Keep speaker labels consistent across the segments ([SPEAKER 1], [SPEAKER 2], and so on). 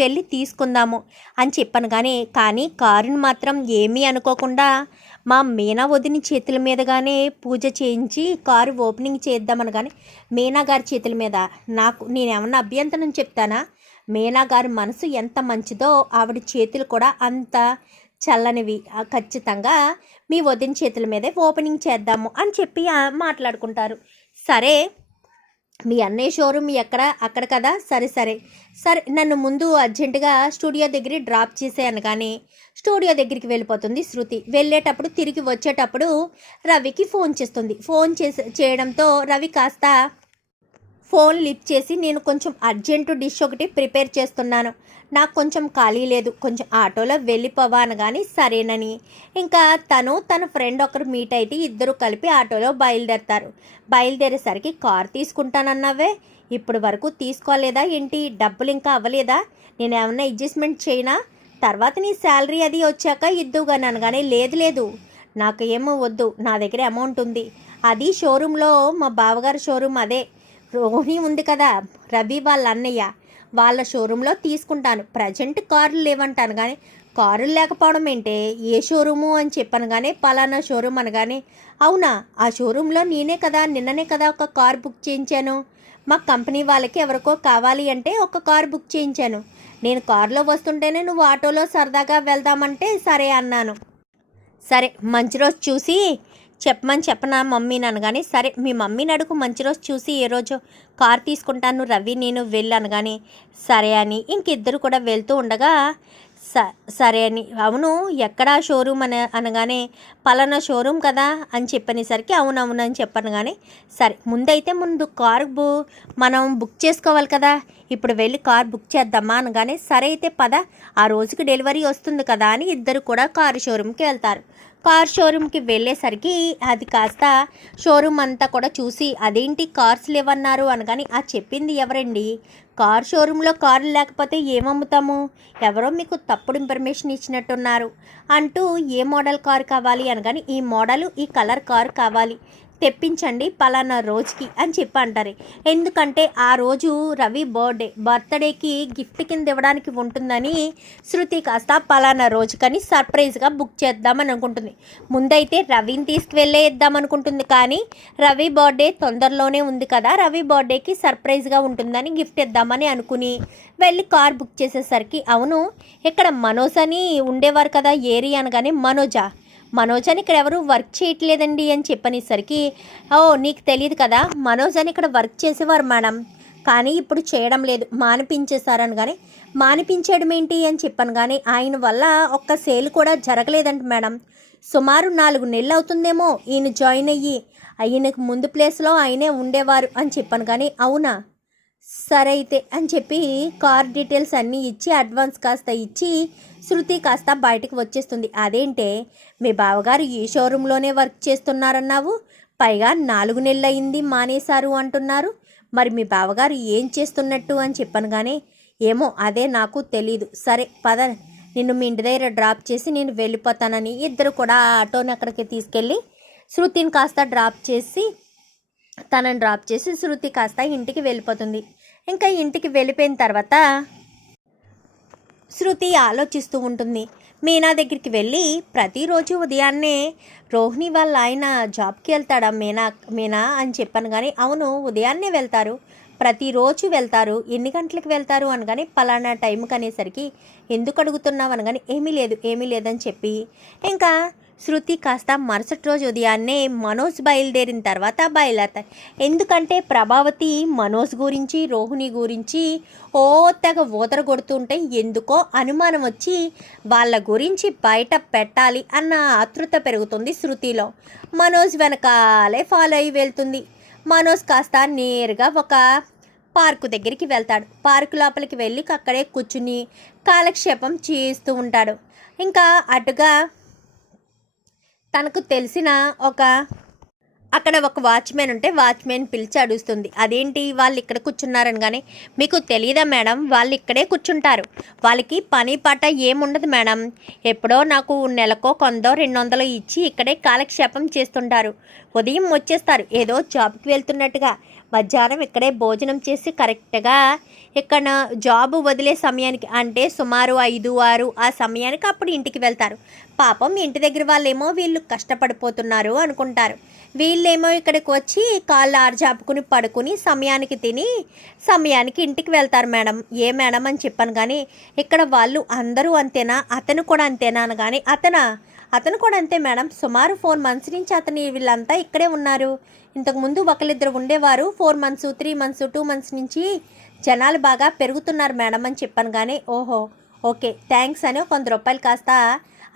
[SPEAKER 1] వెళ్ళి తీసుకుందాము అని చెప్పాను. కానీ కానీ కారుని మాత్రం ఏమీ అనుకోకుండా మా మీనా వదిని చేతుల మీదగానే పూజ చేయించి కారు ఓపెనింగ్ చేద్దామని కానీ మీనా గారి చేతుల మీద నాకు నేనేమన్నా అభ్యంతరం చెప్తానా? మీనా గారి మనసు ఎంత మంచిదో ఆవిడ చేతులు కూడా అంత చల్లనివి. ఖచ్చితంగా మీ వదిన చేతుల మీదే ఓపెనింగ్ చేద్దాము అని చెప్పి మాట్లాడుకుంటారు. సరే మీ అన్నయ్య షోరూమ్ ఎక్కడ? అక్కడ కదా? సరే సరే. సరే నన్ను ముందు అర్జెంటుగా స్టూడియో దగ్గర డ్రాప్ చేసేయను కానీ స్టూడియో దగ్గరికి వెళ్ళిపోతుంది శృతి. వెళ్ళేటప్పుడు తిరిగి వచ్చేటప్పుడు రవికి ఫోన్ చేస్తుంది. ఫోన్ చేసే చేయడంతో రవి కాస్త ఫోన్ లిఫ్ట్ చేసి నేను కొంచెం అర్జెంటు డిష్ ఒకటి ప్రిపేర్ చేస్తున్నాను. నాకు కొంచెం ఖాళీ లేదు. కొంచెం ఆటోలో వెళ్ళిపోవాను కానీ సరేనని. ఇంకా తను తన ఫ్రెండ్ ఒకరు మీట్ అయితే ఇద్దరు కలిపి ఆటోలో బయలుదేరతారు. బయలుదేరేసరికి కార్ తీసుకుంటానన్నావే? ఇప్పుడు వరకు తీసుకోలేదా ఏంటి? డబ్బులు ఇంకా అవ్వలేదా? నేను ఏమన్నా అడ్జస్ట్మెంట్ చేయనా? తర్వాత నీ శాలరీ అది వచ్చాక ఇద్దుగా కానీ లేదు లేదు. నాకు ఏమో వద్దు. నా దగ్గర అమౌంట్ ఉంది. అది షోరూంలో మా బావగారి షోరూమ్ అదే. రోహిణి ఉంది కదా రవి వాళ్ళ అన్నయ్య. వాళ్ళ షోరూంలో తీసుకుంటాను. ప్రజెంట్ కార్లు లేవంటాను కానీ కారులు లేకపోవడం ఏంటే? ఏ షోరూము అని చెప్పాను కానీ పలానా షోరూమ్ అనగానే అవునా? ఆ షోరూంలో నేనే కదా నిన్ననే కదా ఒక కార్ బుక్ చేయించాను. మా కంపెనీ వాళ్ళకి ఎవరికో కావాలి అంటే ఒక కార్ బుక్ చేయించాను. నేను కారులో వస్తుంటేనే నువ్వు ఆటోలో సరదాగా వెళ్దామంటే సరే అన్నాను. సరే మంచి రోజు చూసి చెప్పమని చెప్పనా మమ్మీని అనగానే సరే మీ మమ్మీని అడుగు మంచి రోజు చూసి ఏ రోజు కార్ తీసుకుంటాను రవి నేను వెళ్ళాను. కానీ సరే అని ఇంకిద్దరు కూడా వెళ్తూ ఉండగా స సరే అని అవును ఎక్కడ షోరూమ్ అని అనగానే పలానా షోరూమ్ కదా అని చెప్పనేసరికి అవునవును అని చెప్పాను. కానీ సరే ముందైతే ముందు కార్ బు మనం బుక్ చేసుకోవాలి కదా ఇప్పుడు వెళ్ళి కార్ బుక్ చేద్దామా అనగానే సరే అయితే పద ఆ రోజుకి డెలివరీ వస్తుంది కదా అని ఇద్దరు కూడా కారు షోరూమ్కి వెళ్తారు. కార్ షోరూమ్కి వెళ్ళేసరికి అది కాస్త షోరూమ్ అంతా కూడా చూసి అదేంటి కార్స్ లేవన్నారు? అనగాని ఆ చెప్పింది ఎవరండి? కార్ షోరూంలో కార్లు లేకపోతే ఏమమ్ముతాము? ఎవరో మీకు తప్పుడు ఇన్ఫర్మేషన్ ఇచ్చినట్టున్నారు అంటూ ఏ మోడల్ కార్ కావాలి? అనగాని ఈ మోడల్ ఈ కలర్ కార్ కావాలి. తెప్పించండి పలానా రోజుకి అని చెప్పి అంటారు ఎందుకంటే ఆ రోజు రవి బర్త్డే బర్త్డేకి గిఫ్ట్ కింద ఇవ్వడానికి ఉంటుందని శృతి కాస్త పలానా రోజుకని సర్ప్రైజ్గా బుక్ చేద్దామని అనుకుంటుంది. ముందైతే రవిని తీసుకువెళ్ళే ఇద్దాం అనుకుంటుంది కానీ రవి బర్త్డే తొందరలోనే ఉంది కదా రవి బర్త్డేకి సర్ప్రైజ్గా ఉంటుందని గిఫ్ట్ ఇద్దామని అనుకుని వెళ్ళి కార్ బుక్ చేసేసరికి అవును ఇక్కడ మనోజ్ అని ఉండేవారు కదా ఏరి అనగానే మనోజా మనోజ్ అని ఇక్కడ ఎవరు వర్క్ చేయట్లేదండి అని చెప్పనేసరికి ఓ నీకు తెలియదు కదా మనోజ్ అని ఇక్కడ వర్క్ చేసేవారు మేడం. కానీ ఇప్పుడు చేయడం లేదు. మానిపించేశారని కానీ మానిపించడం ఏంటి అని చెప్పాను కానీ ఆయన వల్ల ఒక్క సేల్ కూడా జరగలేదంట మేడం. సుమారు నాలుగు నెలలు అవుతుందేమో ఈయన జాయిన్ అయ్యి. ఈయనకు ముందు ప్లేస్లో ఆయనే ఉండేవారు అని చెప్పాను కానీ అవునా? సరే అయితే అని చెప్పి కార్ డీటెయిల్స్ అన్నీ ఇచ్చి అడ్వాన్స్ కాస్త ఇచ్చి శృతి కాస్త బయటికి వచ్చేస్తుంది. అదేంటే మీ బావగారు ఈ షోరూంలోనే వర్క్ చేస్తున్నారన్నావు? పైగా నాలుగు నెలలు అయింది మానేశారు అంటున్నారు. మరి మీ బావగారు ఏం చేస్తున్నట్టు? అని చెప్పాను కానీ ఏమో అదే నాకు తెలీదు. సరే పద. నిన్ను మీ ఇంటి దగ్గర డ్రాప్ చేసి నేను వెళ్ళిపోతానని ఇద్దరు కూడా ఆటోని అక్కడికి తీసుకెళ్ళి శృతిని కాస్త డ్రాప్ చేసి తనని డ్రాప్ చేసి శృతి కాస్త ఇంటికి వెళ్ళిపోతుంది. ఇంకా ఇంటికి వెళ్ళిపోయిన తర్వాత శృతి ఆలోచిస్తూ ఉంటుంది. మీనా దగ్గరికి వెళ్ళి ప్రతిరోజు ఉదయాన్నే రోహిణి వాళ్ళ ఆయన జాబ్కి వెళ్తాడా మీనా మీనా అని చెప్పాను కానీ అవును ఉదయాన్నే వెళ్తారు. ప్రతిరోజు వెళ్తారు. ఎన్ని గంటలకు వెళ్తారు అనగానే పలానా టైంకి అనేసరికి ఎందుకు అడుగుతున్నావు? అనగానే ఏమీ లేదు ఏమీ లేదని చెప్పి. ఇంకా శృతి కాస్త మరుసటి రోజు ఉదయాన్నే మనోజ్ బయలుదేరిన తర్వాత బయలుదేరతారు ఎందుకంటే ప్రభావతి మనోజ్ గురించి రోహిణి గురించి ఓ తెగ ఊదర కొడుతుంటే ఎందుకో అనుమానం వచ్చి వాళ్ళ గురించి బయట పెట్టాలి అన్న ఆతృత పెరుగుతుంది శృతిలో. మనోజ్ వెనకాలే ఫాలో అయి వెళ్తుంది. మనోజ్ కాస్త నేరుగా ఒక పార్కు దగ్గరికి వెళ్తాడు. పార్కు లోపలికి వెళ్ళి అక్కడే కూర్చుని కాలక్షేపం చేస్తూ ఉంటాడు. ఇంకా అటుగా తనకు తెలిసిన ఒక అక్కడ ఒక వాచ్మెన్ ఉంటే వాచ్మెన్ పిలిచి అడుగుతుంది. అదేంటి? వాళ్ళు ఇక్కడ కూర్చున్నారని కానీ మీకు తెలియదా మేడం? వాళ్ళు ఇక్కడే కూర్చుంటారు. వాళ్ళకి పని పాట ఏముండదు మేడం. ఎప్పుడో నాకు నెలకో కొందో రెండు వందలు ఇచ్చి ఇక్కడే కాలక్షేపం చేస్తుంటారు. ఉదయం వచ్చేస్తారు. ఏదో జాబ్కి వెళ్తున్నట్టుగా. మధ్యాహ్నం ఇక్కడే భోజనం చేసి కరెక్ట్గా ఇక్కడ జాబ్ వదిలే సమయానికి అంటే సుమారు ఐదు ఆరు ఆ సమయానికి అప్పుడు ఇంటికి వెళ్తారు. పాపం ఇంటి దగ్గర వాళ్ళేమో వీళ్ళు కష్టపడిపోతున్నారు అనుకుంటారు. వీళ్ళేమో ఇక్కడికి వచ్చి కాళ్ళు ఆర్జాపుకుని పడుకుని సమయానికి తిని సమయానికి ఇంటికి వెళ్తారు మేడం. ఏ మేడం అని చెప్పాను కానీ ఇక్కడ వాళ్ళు అందరూ అంతేనా? అతను కూడా అంతేనా అని కానీ అతనా? అతను కూడా అంతే మేడం. సుమారు ఫోర్ మంత్స్ నుంచి అతని వీళ్ళంతా ఇక్కడే ఉన్నారు. ఇంతకుముందు ఒకరిద్దరు ఉండేవారు. Four months three months two months నుంచి జనాలు బాగా పెరుగుతున్నారు మేడం అని చెప్పాను కానీ ఓహో ఓకే థ్యాంక్స్ అని కొంత వంద రూపాయలు కాస్త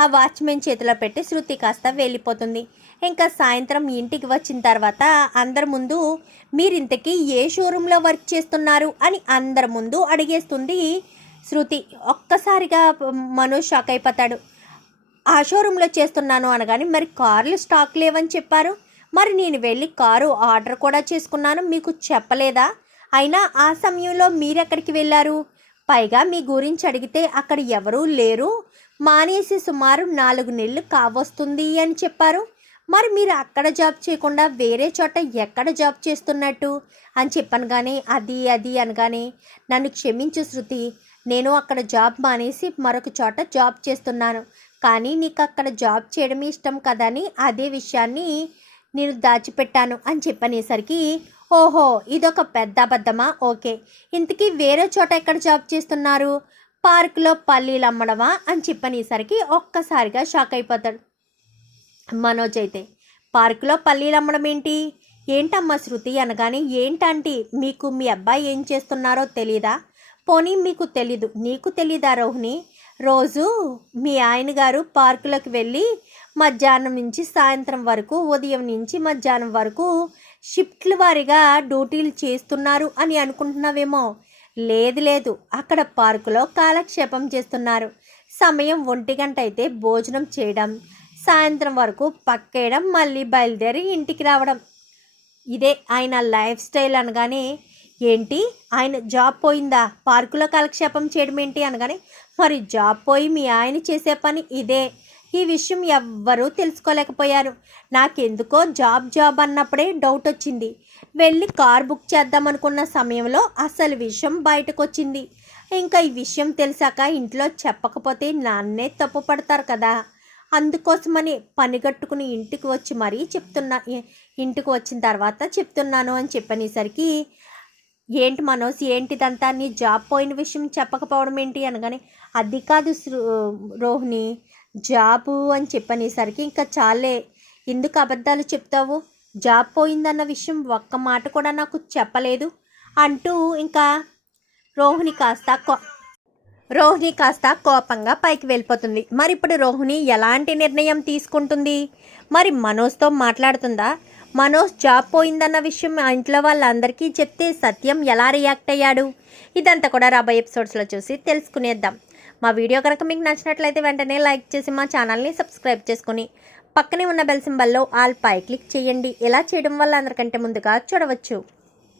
[SPEAKER 1] ఆ వాచ్మెన్ చేతిలో పెట్టి శృతి కాస్త వెళ్ళిపోతుంది. ఇంకా సాయంత్రం ఇంటికి వచ్చిన తర్వాత అందరి ముందు మీరు ఇంతకీ ఏ షోరూంలో వర్క్ చేస్తున్నారు? అని అందరి ముందు అడిగేస్తుంది శృతి. ఒక్కసారిగా మనోజ్ షాక్ అయిపోతాడు. ఆ షోరూంలో చేస్తున్నాను అనగాని మరి కార్లు స్టాక్ లేవని చెప్పారు? మరి నేను వెళ్ళి కారు ఆర్డర్ కూడా చేసుకున్నాను మీకు చెప్పలేదా? అయినా ఆ సమయంలో మీరెక్కడికి వెళ్ళారు? పైగా మీ గురించి అడిగితే అక్కడ ఎవరూ లేరు. మానేసి సుమారు నాలుగు నెలలు కావస్తుంది అని చెప్పారు. మరి మీరు అక్కడ జాబ్ చేయకుండా వేరే చోట ఎక్కడ జాబ్ చేస్తున్నట్టు? అని చెప్పాను కానీ అది అది అనగానే నన్ను క్షమించు శృతి. నేను అక్కడ జాబ్ మానేసి మరొక చోట జాబ్ చేస్తున్నాను. కానీ నీకు అక్కడ జాబ్ చేయడం ఇష్టం కదని అదే విషయాన్ని నేను దాచిపెట్టాను అని చెప్పనేసరికి ఓహో ఇదొక పెద్ద అబద్ధమా? ఓకే. ఇంతకీ వేరే చోట ఎక్కడ జాబ్ చేస్తున్నారు? పార్కులో పల్లీలు అమ్మడమా? అని చెప్పనేసరికి ఒక్కసారిగా షాక్ అయిపోతాడు మనోజ్ అయితే. పార్కులో పల్లీలు అమ్మడం ఏంటి? ఏంటమ్మా శృతి అనగానే ఏంటంటే మీకు మీ అబ్బాయి ఏం చేస్తున్నారో తెలీదా? పోనీ మీకు తెలీదు. నీకు తెలీదా రోహిణి? రోజు మీ ఆయన గారు పార్కులోకి వెళ్ళి మధ్యాహ్నం నుంచి సాయంత్రం వరకు ఉదయం నుంచి మధ్యాహ్నం వరకు షిఫ్ట్ల వారీగా డ్యూటీలు చేస్తున్నారు అని అనుకుంటున్నావేమో? లేదు లేదు. అక్కడ పార్కులో కాలక్షేపం చేస్తున్నారు. సమయం ఒంటి గంట అయితే భోజనం చేయడం సాయంత్రం వరకు పక్కేయడం మళ్ళీ బయలుదేరి ఇంటికి రావడం. ఇదే ఆయన లైఫ్ స్టైల్ అనగానే ఏంటి? ఆయన జాబ్ పోయిందా? పార్కులో కాలక్షేపం చేయడం ఏంటి అనగానే మరి జాబ్ పోయి మీ ఆయన చేసే పని ఇదే. ఈ విషయం ఎవ్వరూ తెలుసుకోలేకపోయారు. నాకెందుకో జాబ్ జాబ్ అన్నప్పుడే డౌట్ వచ్చింది. వెళ్ళి కార్ బుక్ చేద్దామనుకున్న సమయంలో అసలు విషయం బయటకు వచ్చింది ఇంకా ఈ విషయం తెలిసాక ఇంట్లో చెప్పకపోతే నాన్నే తప్పు పడతారు కదా. అందుకోసమని పనిగట్టుకుని ఇంటికి వచ్చి మరీ చెప్తున్నా ఇంటికి వచ్చిన తర్వాత చెప్తున్నాను అని చెప్పనేసరికి ఏంటి మనోజ్ ఏంటిదంతా? నీ జాబ్ పోయిన విషయం చెప్పకపోవడం ఏంటి అనగానే అది కాదు రోహిణి జాబు అని చెప్పనేసరికి ఇంకా చాలే. ఎందుకు అబద్ధాలు చెప్తావు? జాబ్ పోయిందన్న విషయం ఒక్క మాట కూడా నాకు చెప్పలేదు అంటూ ఇంకా రోహిణి కాస్త కో- రోహిణి కాస్త కోపంగా పైకి వెళ్ళిపోతుంది. మరి ఇప్పుడు రోహిణి ఎలాంటి నిర్ణయం తీసుకుంటుంది? మరి మనోజ్తో మాట్లాడుతుందా? మనోజ్ జాబ్ పోయిందన్న విషయం ఆ ఇంట్లో వాళ్ళందరికీ చెప్తే సత్యం ఎలా రియాక్ట్ అయ్యాడు? ఇదంతా కూడా రాబోయే ఎపిసోడ్స్లో చూసి తెలుసుకునేద్దాం. మా వీడియో కనుక మీకు నచ్చినట్లయితే వెంటనే లైక్ చేసి మా ఛానల్ని సబ్స్క్రైబ్ చేసుకుని పక్కనే ఉన్న బెల్ సింబల్లో ఆల్ పై క్లిక్ చేయండి. ఇలా చేయడం వల్ల అందరికంటే ముందుగా చూడవచ్చు.